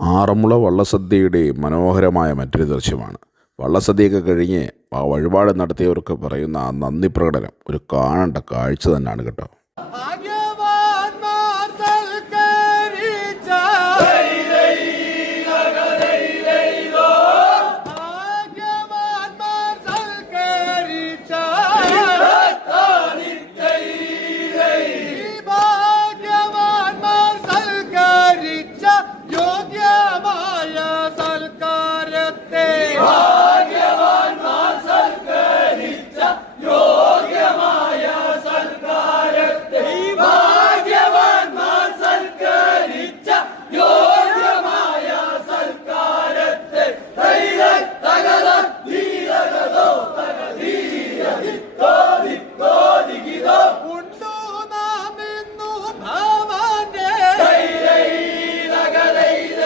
ആറന്മുള വള്ളസദ്യയുടെ മനോഹരമായ മറ്റൊരു ദൃശ്യമാണ്. വള്ളസദ്യയൊക്കെ കഴിഞ്ഞ് ആ വഴിപാട് നടത്തിയവർക്ക് പറയുന്ന ആ നന്ദി പ്രകടനം ഒരു കാണേണ്ട കാഴ്ച തന്നെയാണ് കേട്ടോ. ഭാഗ്യ